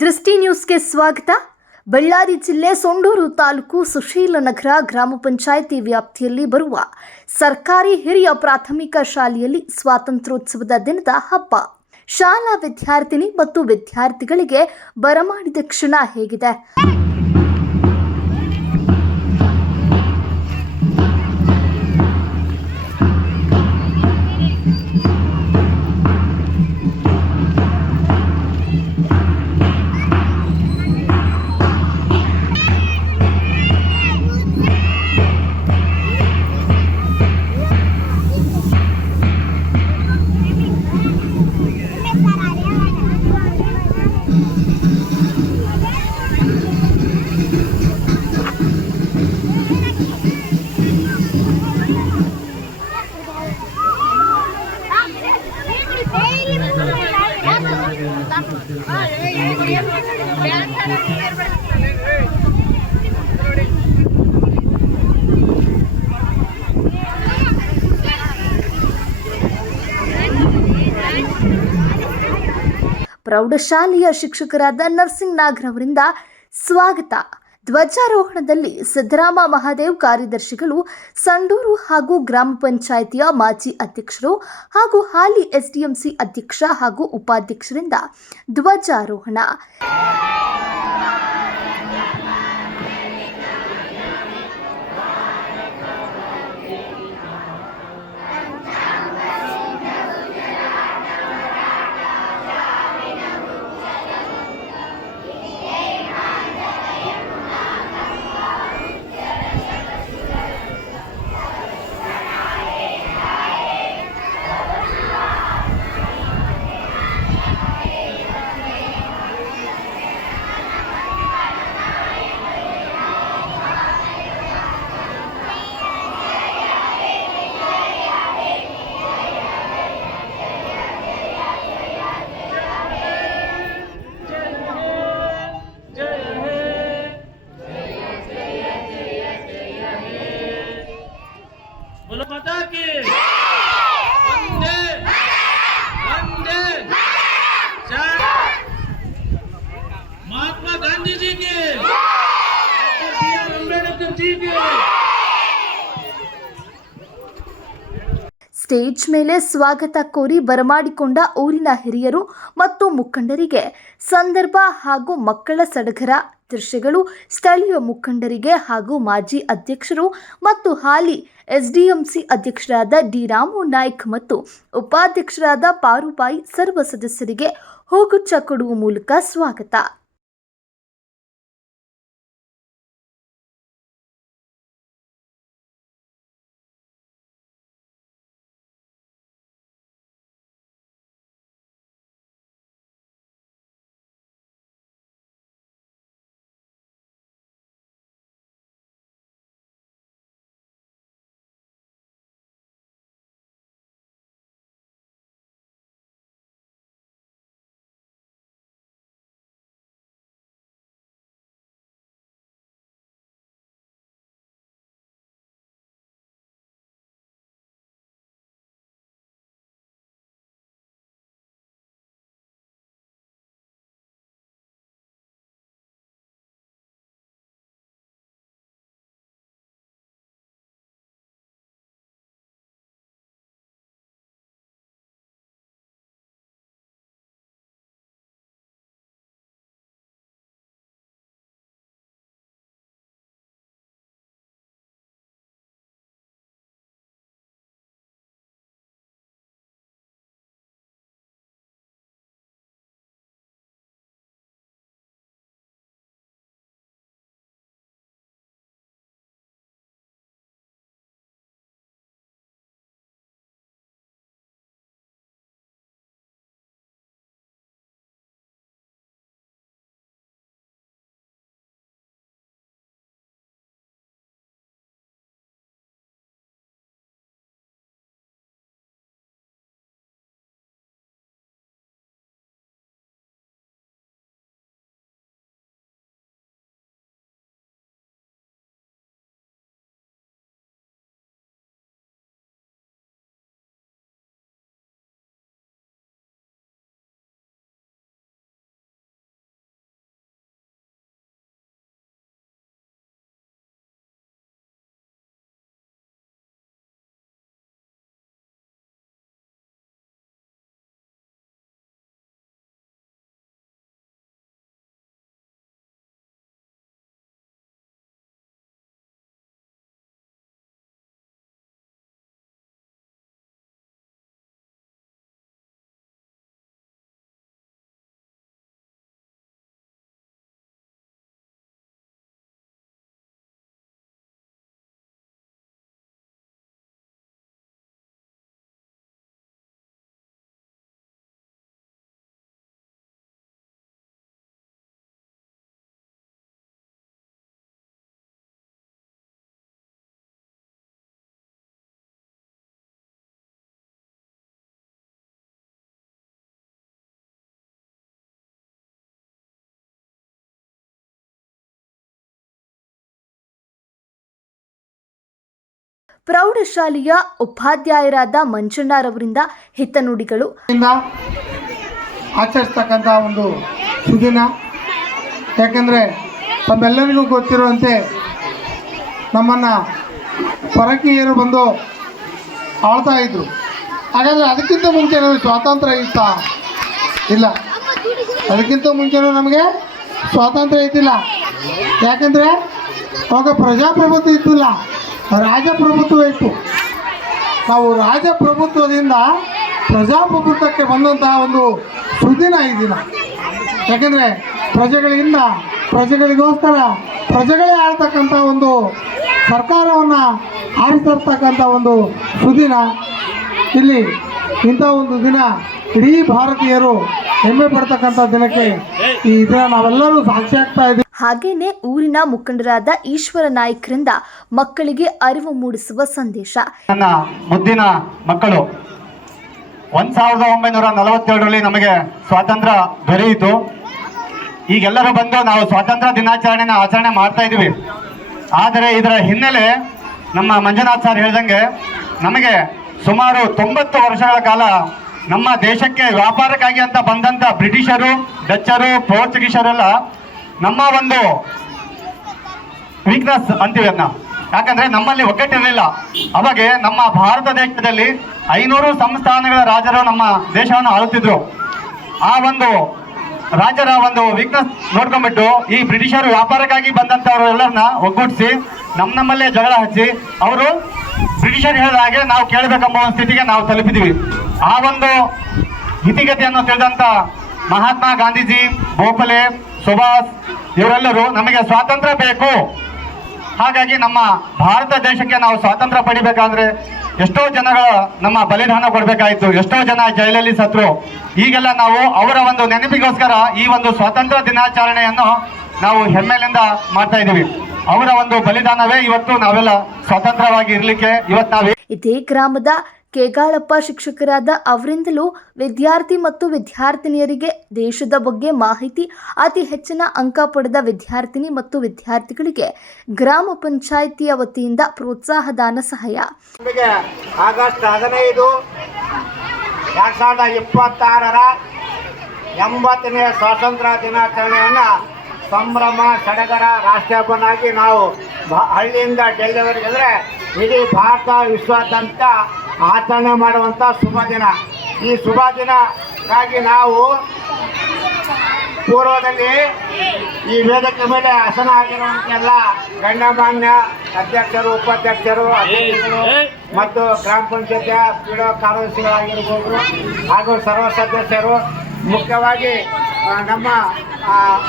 ದೃಷ್ಟಿ ನ್ಯೂಸ್ಗೆ ಸ್ವಾಗತ. ಬಳ್ಳಾರಿ ಜಿಲ್ಲೆ ಸೊಂಡೂರು ತಾಲೂಕು ಸುಶೀಲನಗರ ಗ್ರಾಮ ಪಂಚಾಯಿತಿ ವ್ಯಾಪ್ತಿಯಲ್ಲಿ ಬರುವ ಸರ್ಕಾರಿ ಹಿರಿಯ ಪ್ರಾಥಮಿಕ ಶಾಲೆಯಲ್ಲಿ ಸ್ವಾತಂತ್ರ್ಯೋತ್ಸವದ ದಿನದ ಹಬ್ಬ. ಶಾಲಾ ವಿದ್ಯಾರ್ಥಿನಿ ಮತ್ತು ವಿದ್ಯಾರ್ಥಿಗಳಿಗೆ ಬರಮಾಡಿದ ಕ್ಷಣ ಹೇಗಿದೆ? ಪ್ರೌಢಶಾಲೆಯ ಶಿಕ್ಷಕರಾದ ನರ್ಸಿಂಗ್ ನಾಗರ್ ಅವರಿಂದ ಸ್ವಾಗತ. ಧ್ವಜಾರೋಹಣದಲ್ಲಿ ಸಿದ್ದರಾಮ ಮಹಾದೇವ್ ಕಾರ್ಯದರ್ಶಿಗಳು, ಸಂಡೂರು ಹಾಗೂ ಗ್ರಾಮ ಪಂಚಾಯಿತಿಯ ಮಾಜಿ ಅಧ್ಯಕ್ಷರು ಹಾಗೂ ಹಾಲಿ ಎಸ್ಡಿಎಂಸಿ ಅಧ್ಯಕ್ಷ ಹಾಗೂ ಉಪಾಧ್ಯಕ್ಷರಿಂದ ಧ್ವಜಾರೋಹಣ. माता की वंदे वंदे महात्मा गांधी जी की, अंबेडकर जी की. ಸ್ಟೇಜ್ ಮೇಲೆ ಸ್ವಾಗತ ಕೋರಿ ಬರಮಾಡಿಕೊಂಡ ಊರಿನ ಹಿರಿಯರು ಮತ್ತು ಮುಖಂಡರಿಗೆ ಸಂದರ್ಭ ಹಾಗೂ ಮಕ್ಕಳ ಸಡಗರ ದೃಶ್ಯಗಳು ಸ್ಥಳೀಯ ಮುಖಂಡರಿಗೆ ಹಾಗೂ ಮಾಜಿ ಅಧ್ಯಕ್ಷರು ಮತ್ತು ಹಾಲಿ ಎಸ್ಡಿಎಂಸಿ ಅಧ್ಯಕ್ಷರಾದ ಡಿ ರಾಮು ನಾಯ್ಕ್ ಮತ್ತು ಉಪಾಧ್ಯಕ್ಷರಾದ ಪಾರುಬಾಯಿ ಸರ್ವ ಸದಸ್ಯರಿಗೆ ಹೂಗುಚ್ಛ ಕೊಡುವ ಮೂಲಕ ಸ್ವಾಗತ. ಪ್ರೌಢಶಾಲೆಯ ಉಪಾಧ್ಯಾಯರಾದ ಮಂಜಣ್ಣರವರಿಂದ ಹಿತನುಡಿಗಳು. ಆಚರಿಸ್ತಕ್ಕಂಥ ಒಂದು ಸುದಿನ. ಯಾಕೆಂದರೆ ತಮ್ಮೆಲ್ಲರಿಗೂ ಗೊತ್ತಿರುವಂತೆ ನಮ್ಮನ್ನು ಪರಕೀಯರು ಬಂದು ಆಳ್ತಾ ಇದ್ದರು. ಹಾಗಾದರೆ ಅದಕ್ಕಿಂತ ಮುಂಚೆ ನಮಗೆ ಸ್ವಾತಂತ್ರ್ಯ ಇತ್ತಾ? ಇಲ್ಲ. ಅದಕ್ಕಿಂತ ಮುಂಚೆನೂ ನಮಗೆ ಸ್ವಾತಂತ್ರ್ಯ ಇದ್ದಿಲ್ಲ. ಯಾಕೆಂದರೆ ಅವಾಗ ಪ್ರಜಾಪ್ರಭುತ್ವ ಇದ್ದಿಲ್ಲ, ರಾಜಪ್ರಭುತ್ವ ಇತ್ತು. ನಾವು ರಾಜಪ್ರಭುತ್ವದಿಂದ ಪ್ರಜಾಪ್ರಭುತ್ವಕ್ಕೆ ಬಂದಂತಹ ಒಂದು ಸುದಿನ ಈ ದಿನ. ಯಾಕೆಂದರೆ ಪ್ರಜೆಗಳಿಂದ ಪ್ರಜೆಗಳಿಗೋಸ್ಕರ ಪ್ರಜೆಗಳೇ ಆಳ್ತಕ್ಕಂಥ ಒಂದು ಸರ್ಕಾರವನ್ನು ಆರಿಸಿರ್ತಕ್ಕಂಥ ಒಂದು ಸುದಿನ. ಇಲ್ಲಿ ಇಂಥ ಒಂದು ದಿನ ಇಡೀ ಭಾರತೀಯರು ಹೆಮ್ಮೆ ಪಡ್ತಕ್ಕಂಥ ದಿನಕ್ಕೆ ಈ ದಿನ ನಾವೆಲ್ಲರೂ ಸಾಕ್ಷಿ ಆಗ್ತಾ ಇದ್ದೀವಿ. ಹಾಗೇನೆ ಊರಿನ ಮುಖಂಡರಾದ ಈಶ್ವರ ನಾಯ್ಕರಿಂದ ಮಕ್ಕಳಿಗೆ ಅರಿವು ಮೂಡಿಸುವ ಸಂದೇಶ. ನನ್ನ ಮುದ್ದಿನ ಮಕ್ಕಳು, 1947ರಲ್ಲಿ ನಮಗೆ ಸ್ವಾತಂತ್ರ್ಯ ದೊರೆಯಿತು. ಈಗೆಲ್ಲರೂ ಬಂದು ನಾವು ಸ್ವಾತಂತ್ರ್ಯ ದಿನಾಚರಣೆನ ಆಚರಣೆ ಮಾಡ್ತಾ ಇದ್ದೀವಿ. ಆದರೆ ಇದರ ಹಿನ್ನೆಲೆ ನಮ್ಮ ಮಂಜುನಾಥ್ ಸರ್ ಹೇಳ್ದಂಗೆ ನಮಗೆ ಸುಮಾರು 90 ವರ್ಷಗಳ ಕಾಲ ನಮ್ಮ ದೇಶಕ್ಕೆ ವ್ಯಾಪಾರಕ್ಕಾಗಿ ಅಂತ ಬಂದಂಥ ಬ್ರಿಟಿಷರು, ಡಚ್ಚರು, ಪೋರ್ಚುಗೀಸರೆಲ್ಲ ನಮ್ಮ ಒಂದು ವೀಕ್ನೆಸ್ ಅಂತೀವಿ ಅದನ್ನ. ಯಾಕಂದ್ರೆ ನಮ್ಮಲ್ಲಿ ಒಗ್ಗಟ್ಟಿರಲಿಲ್ಲ. ಅವಾಗೆ ನಮ್ಮ ಭಾರತ ದೇಶದಲ್ಲಿ 500 ಸಂಸ್ಥಾನಗಳ ರಾಜರು ನಮ್ಮ ದೇಶವನ್ನು ಆಳುತ್ತಿದ್ರು. ಆ ಒಂದು ರಾಜರ ಒಂದು ವೀಕ್ನೆಸ್ ನೋಡ್ಕೊಂಡ್ಬಿಟ್ಟು ಈ ಬ್ರಿಟಿಷರು ವ್ಯಾಪಾರಕ್ಕಾಗಿ ಬಂದಂಥವ್ರು ಎಲ್ಲರನ್ನ ಒಗ್ಗೂಡಿಸಿ ನಮ್ಮಲ್ಲೇ ಜಗಳ ಹಚ್ಚಿ ಅವರು ಬ್ರಿಟಿಷರು ಹೇಳಿದ ಹಾಗೆ ನಾವು ಕೇಳಬೇಕೆಂಬ ಒಂದು ಸ್ಥಿತಿಗೆ ನಾವು ತಲುಪಿದ್ದೀವಿ. ಆ ಒಂದು ಹಿತಿಗತಿಯನ್ನು ತಿಳಿದಂಥ ಮಹಾತ್ಮ ಗಾಂಧೀಜಿ, ಗೋಖಲೆ, ಸುಭಾಷ್ ಇವರೆಲ್ಲರೂ ನಮಗೆ ಸ್ವಾತಂತ್ರ್ಯ ಬೇಕು, ಹಾಗಾಗಿ ನಮ್ಮ ಭಾರತ ದೇಶಕ್ಕೆ ನಾವು ಸ್ವಾತಂತ್ರ್ಯ ಪಡಿಬೇಕಾದ್ರೆ ಎಷ್ಟೋ ಜನಗಳ ನಮ್ಮ ಬಲಿದಾನ ಕೊಡಬೇಕಾಯಿತು, ಎಷ್ಟೋ ಜನ ಜೈಲಲ್ಲಿ ಸತ್ರು. ಈಗೆಲ್ಲ ನಾವು ಅವರ ಒಂದು ನೆನಪಿಗೋಸ್ಕರ ಈ ಒಂದು ಸ್ವಾತಂತ್ರ್ಯ ದಿನಾಚರಣೆಯನ್ನು ನಾವು ಹೆಮ್ಮೆಯಿಂದ ಮಾಡ್ತಾ ಇದ್ದೀವಿ. ಅವರ ಒಂದು ಬಲಿದಾನವೇ ಇವತ್ತು ನಾವೆಲ್ಲ ಸ್ವತಂತ್ರವಾಗಿ ಇರಲಿಕ್ಕೆ ಇವತ್ತು ನಾವೇ. ಇದೇ ಗ್ರಾಮದ ಕೇಗಾಳಪ್ಪ ಶಿಕ್ಷಕರಾದ ಅವರಿಂದಲೂ ವಿದ್ಯಾರ್ಥಿ ಮತ್ತು ವಿದ್ಯಾರ್ಥಿನಿಯರಿಗೆ ದೇಶದ ಬಗ್ಗೆ ಮಾಹಿತಿ, ಅತಿ ಹೆಚ್ಚಿನ ಅಂಕ ಪಡೆದ ವಿದ್ಯಾರ್ಥಿನಿ ಮತ್ತು ವಿದ್ಯಾರ್ಥಿಗಳಿಗೆ ಗ್ರಾಮ ಪಂಚಾಯಿತಿಯ ವತಿಯಿಂದ ಪ್ರೋತ್ಸಾಹಧನ ಸಹಾಯ. ಆಗಸ್ಟ್ 15, 2026ರ 80ನೇ ಸ್ವಾತಂತ್ರ್ಯ ದಿನಾಚರಣೆಯನ್ನು ಸಂಭ್ರಮ ಸಡಗರ ರಾಷ್ಟ್ರಹಬ್ಬನಾಗಿ ನಾವು ಹಳ್ಳಿಯಿಂದ ಡೆಲ್ಲಿವರೆಗೆ ಅಂದರೆ ಇಡೀ ಭಾರತ ವಿಶ್ವಾದ್ಯಂತ ಆಚರಣೆ ಮಾಡುವಂಥ ಶುಭ ದಿನ. ಈ ಶುಭ ದಿನಕ್ಕಾಗಿ ನಾವು ಪೂರ್ವದಲ್ಲಿ ಈ ವೇದಿಕೆ ಮೇಲೆ ಆಸನ ಆಗಿರುವಂತೆಲ್ಲ ಗಣ್ಯಮಾನ್ಯ ಅಧ್ಯಕ್ಷರು, ಉಪಾಧ್ಯಕ್ಷರು, ಅಧ್ಯಕ್ಷರು ಮತ್ತು ಗ್ರಾಮ ಪಂಚಾಯತಿಯ ಪೀಡೋ ಕಾರ್ಯದರ್ಶಿಗಳಾಗಿರ್ಬೋದು ಹಾಗೂ ಸರ್ವ ಸದಸ್ಯರು, ಮುಖ್ಯವಾಗಿ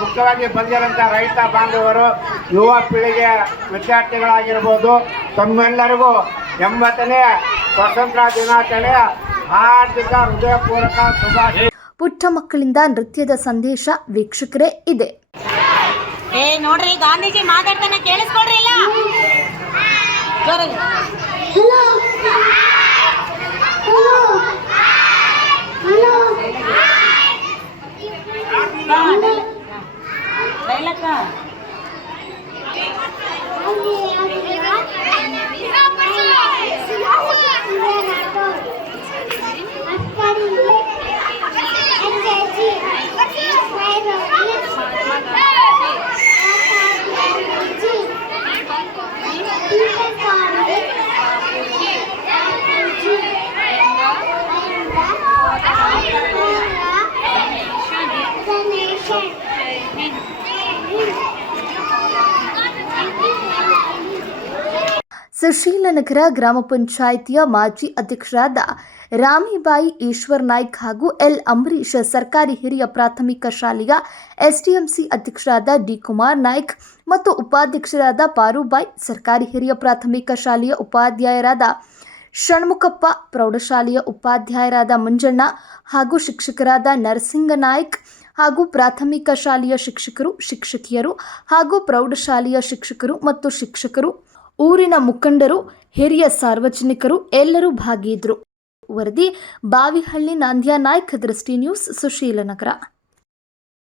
ಮುಖ್ಯವಾಗಿ ಬಂದಿರೋಂಥ ರೈತ ಬಾಂಧವರು, ಯುವ ಪೀಳಿಗೆ ವಿದ್ಯಾರ್ಥಿಗಳಾಗಿರ್ಬೋದು, ತಮ್ಮೆಲ್ಲರಿಗೂ 80ನೇ ಸ್ವಾತಂತ್ರ್ಯ ದಿನಾಚರಣೆಯ ಹಾರ್ದಿಕ ಹೃದಯಪೂರ್ವಕ ಶುಭಾಶಯ. ಪುಟ್ಟ ಮಕ್ಕಳಿಂದ ನೃತ್ಯದ ಸಂದೇಶ ವೀಕ್ಷಕರೇ ಇದೆ. ನೋಡ್ರಿ, ಗಾಂಧೀಜಿ ಮಾತಾಡ್ತಾನೆ, ಕೇಳಿಸ್ಕೊಡ್ರಿ ಇಲ್ಲ. ಸುಶೀಲನಗರ ಗ್ರಾಮ ಪಂಚಾಯಿತಿಯ ಮಾಜಿ ಅಧ್ಯಕ್ಷರಾದ ರಾಮಿಬಾಯಿ ಈಶ್ವರ್ ನಾಯ್ಕ್ ಹಾಗೂ ಎಲ್ ಅಂಬರೀಶ್ ಸರ್ಕಾರಿ ಹಿರಿಯ ಪ್ರಾಥಮಿಕ ಶಾಲೆಯ ಎಸ್ಡಿಎಂಸಿ ಅಧ್ಯಕ್ಷರಾದ ಡಿ ಕುಮಾರ್ ನಾಯ್ಕ್ ಮತ್ತು ಉಪಾಧ್ಯಕ್ಷರಾದ ಪಾರುಬಾಯಿ, ಸರ್ಕಾರಿ ಹಿರಿಯ ಪ್ರಾಥಮಿಕ ಶಾಲೆಯ ಉಪಾಧ್ಯಾಯರಾದ ಷಣ್ಮುಖಪ್ಪ, ಪ್ರೌಢಶಾಲೆಯ ಉಪಾಧ್ಯಾಯರಾದ ಮಂಜಣ್ಣ ಹಾಗೂ ಶಿಕ್ಷಕರಾದ ನರಸಿಂಗ ನಾಯ್ಕ್ ಹಾಗೂ ಪ್ರಾಥಮಿಕ ಶಾಲೆಯ ಶಿಕ್ಷಕರು, ಶಿಕ್ಷಕಿಯರು ಹಾಗೂ ಪ್ರೌಢಶಾಲೆಯ ಶಿಕ್ಷಕರು ಮತ್ತು ಶಿಕ್ಷಕರು, ಊರಿನ ಮುಖಂಡರು, ಹಿರಿಯ ಸಾರ್ವಜನಿಕರು ಎಲ್ಲರೂ ಭಾಗಿಯಿದ್ದರು. ವರದಿ ಬಾವಿಹಳ್ಳಿ ನಾಂದ್ಯ ನಾಯ್ಕ್, ದೃಷ್ಟಿ ನ್ಯೂಸ್, ಸುಶೀಲನಗರ.